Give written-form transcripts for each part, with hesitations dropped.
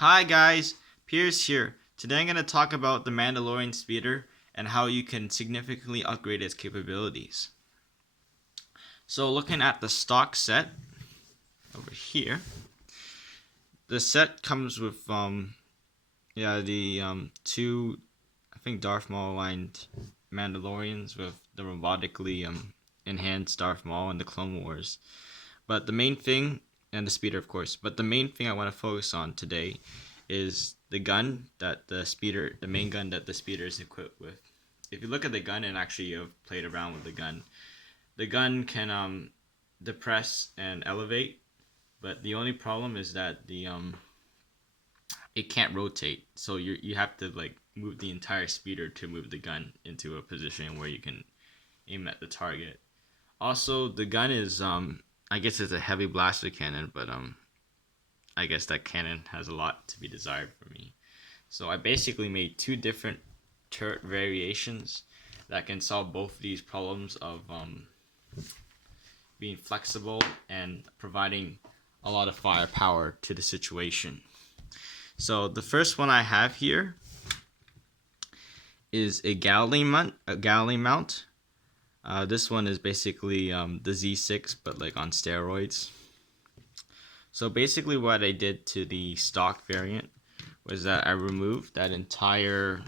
Hi guys, Piers here. Today I'm going to talk about the Mandolorian speeder and how you can significantly upgrade its capabilities. So looking at the stock set over here, the set comes with two Darth Maul aligned Mandalorians with the robotically enhanced Darth Maul in the Clone Wars. But the main thing, and the speeder of course, but the main thing I want to focus on today is the gun that the main gun that the speeder is equipped with. If you look at the gun and actually you've played around with the gun can depress and elevate, but the only problem is that the it can't rotate. So you have to like move the entire speeder to move the gun into a position where you can aim at the target. Also, the gun is I guess it's a heavy blaster cannon, but I guess that cannon has a lot to be desired for me. So I basically made two different turret variations that can solve both these problems of being flexible and providing a lot of firepower to the situation. So the first one I have here is a Galileo mount. This one is basically the Z6, but like on steroids. So basically what I did to the stock variant was that I removed that entire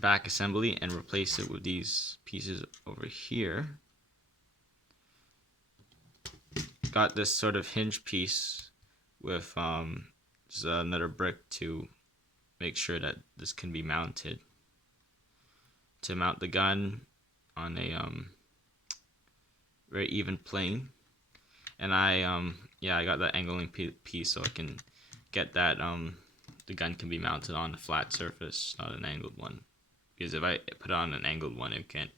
back assembly and replaced it with these pieces over here. Got this sort of hinge piece with just another brick to make sure that this can be mounted. To mount the gun on a very even plane. And I got that angling piece so I can get that the gun can be mounted on a flat surface, not an angled one. Because if I put it on an angled one, it can't.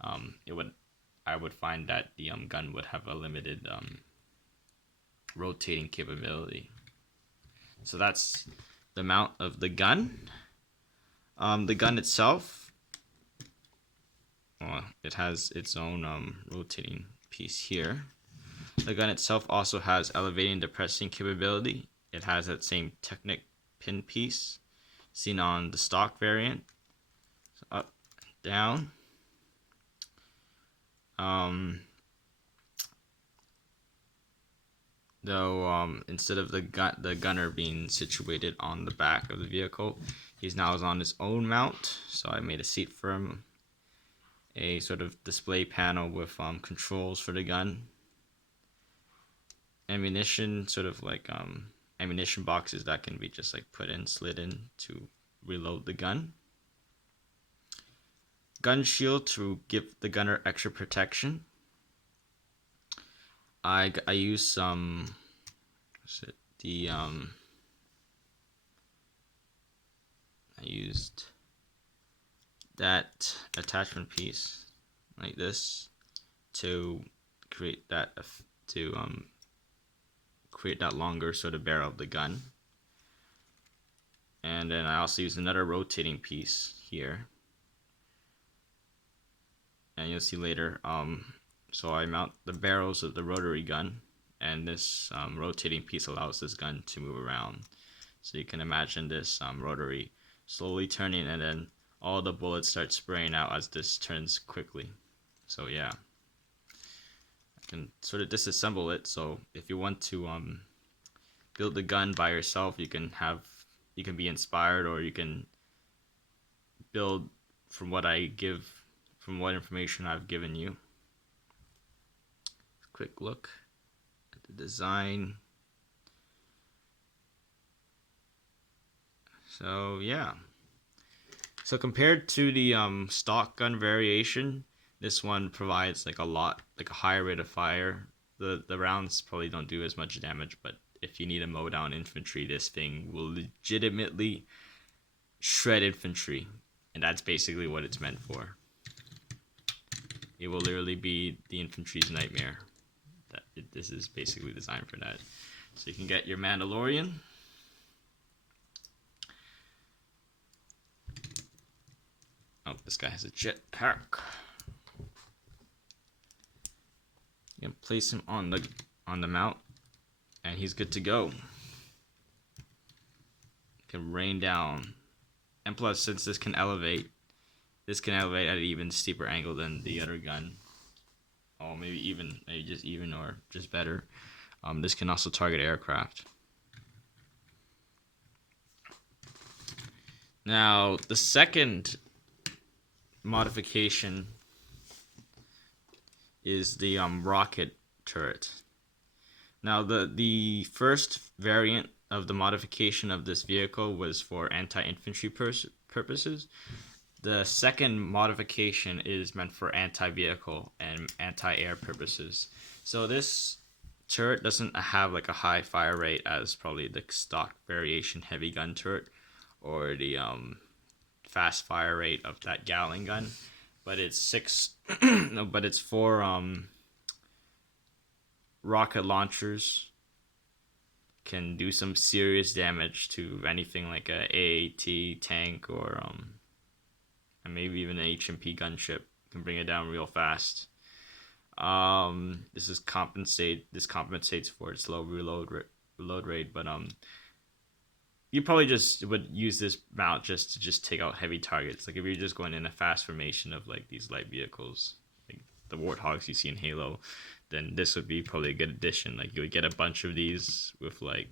I would find that the gun would have a limited rotating capability. So that's the mount of the gun. The gun itself, it has its own rotating piece here. The gun itself also has elevating and depressing capability. It has that same Technic pin piece seen on the stock variant. So up, down. Instead of the gunner being situated on the back of the vehicle, he's now on his own mount. So I made a seat for him, a sort of display panel with controls for the gun, ammunition, sort of like ammunition boxes that can be just like slid in to reload the gun. Gun shield to give the gunner extra protection. I use I used that attachment piece like this to create that longer sort of barrel of the gun. And then I also use another rotating piece here, and you'll see later. So I mount the barrels of the rotary gun, and this rotating piece allows this gun to move around. So you can imagine this rotary slowly turning, and then all the bullets start spraying out as this turns quickly. So yeah, I can sort of disassemble it. So if you want to build the gun by yourself, you can be inspired, or you can build from what information I've given you. Quick look at the design. So yeah. So compared to the stock gun variation, this one provides like a higher rate of fire. The rounds probably don't do as much damage, but if you need to mow down infantry, this thing will legitimately shred infantry, and that's basically what it's meant for. It will literally be the infantry's nightmare. This is basically designed for that. So you can get your Mandalorian. Oh, this guy has a jetpack. You can place him on the mount, and he's good to go. can rain down. And plus, since this can elevate at an even steeper angle than the other gun. Oh, maybe just even or just better. This can also target aircraft. Now, the second modification is the rocket turret. Now, the first variant of the modification of this vehicle was for anti-infantry purposes. The second modification is meant for anti-vehicle and anti-air purposes. So this turret doesn't have like a high fire rate as probably the stock variation heavy gun turret or the fast fire rate of that Gatling gun, but it's it's 4 rocket launchers. Can do some serious damage to anything like a AAT tank or and maybe even an HMP gunship. Can bring it down real fast. This compensates for its low reload rate, but you probably just would use this mount just to take out heavy targets. Like if you're just going in a fast formation of like these light vehicles, like the Warthogs you see in Halo, then this would be probably a good addition. Like you would get a bunch of these with the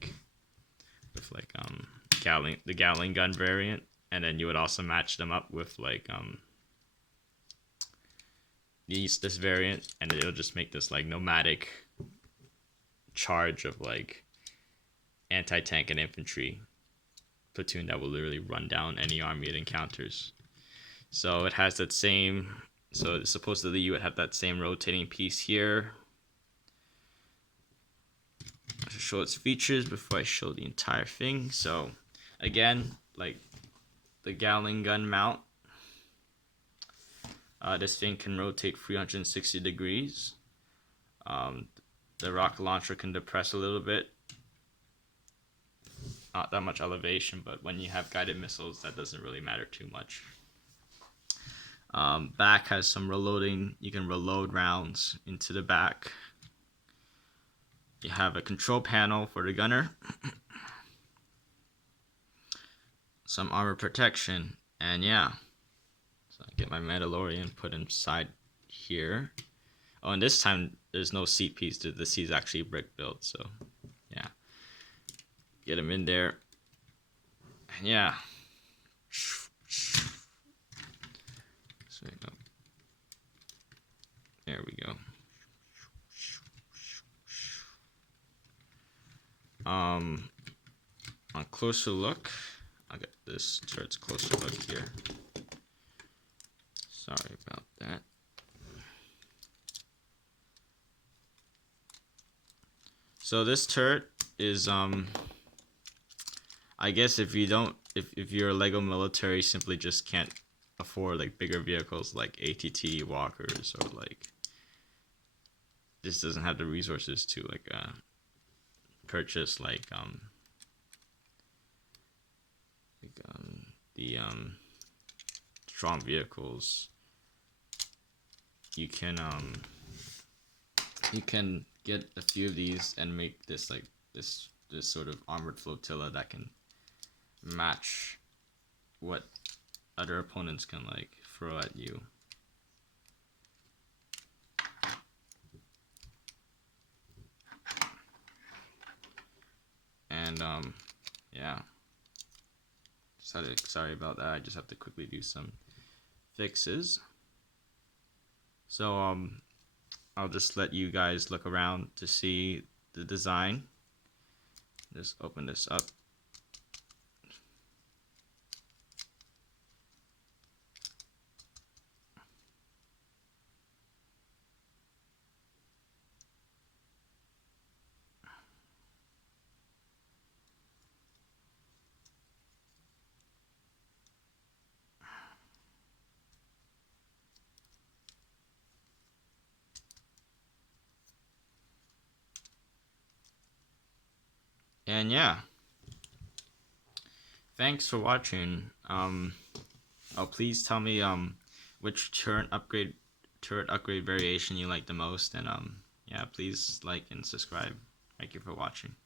Gatling gun variant, and then you would also match them up with like this variant, and it'll just make this like nomadic charge of like anti-tank and infantry platoon that will literally run down any army it encounters. So it has that same, so supposedly you would have that same rotating piece here. I should show its features before I show the entire thing. So again, like the Gatling gun mount, this thing can rotate 360 degrees. The rocket launcher can depress a little bit. Not that much elevation, but when you have guided missiles, that doesn't really matter too much. Back has some reloading. You can reload rounds into the back. You have a control panel for the gunner. Some armor protection. And yeah. So I get my Mandolorian put inside here. Oh, and this time there's no seat piece. The seat is actually brick built. So yeah. Get him in there. And yeah. So, there we go. On closer look, I'll get this turret's closer look here. Sorry about that. So this turret is I guess if you're a Lego military, simply just can't afford like bigger vehicles like ATT walkers, or like this doesn't have the resources to like purchase the strong vehicles. You can get a few of these and make this like this sort of armored flotilla that can match what other opponents can like throw at you. And yeah, sorry about that. I just have to quickly do some fixes. So I'll just let you guys look around to see the design. Just open this up. And yeah, thanks for watching. Please tell me which turret upgrade variation you like the most, and yeah, please like and subscribe. Thank you for watching.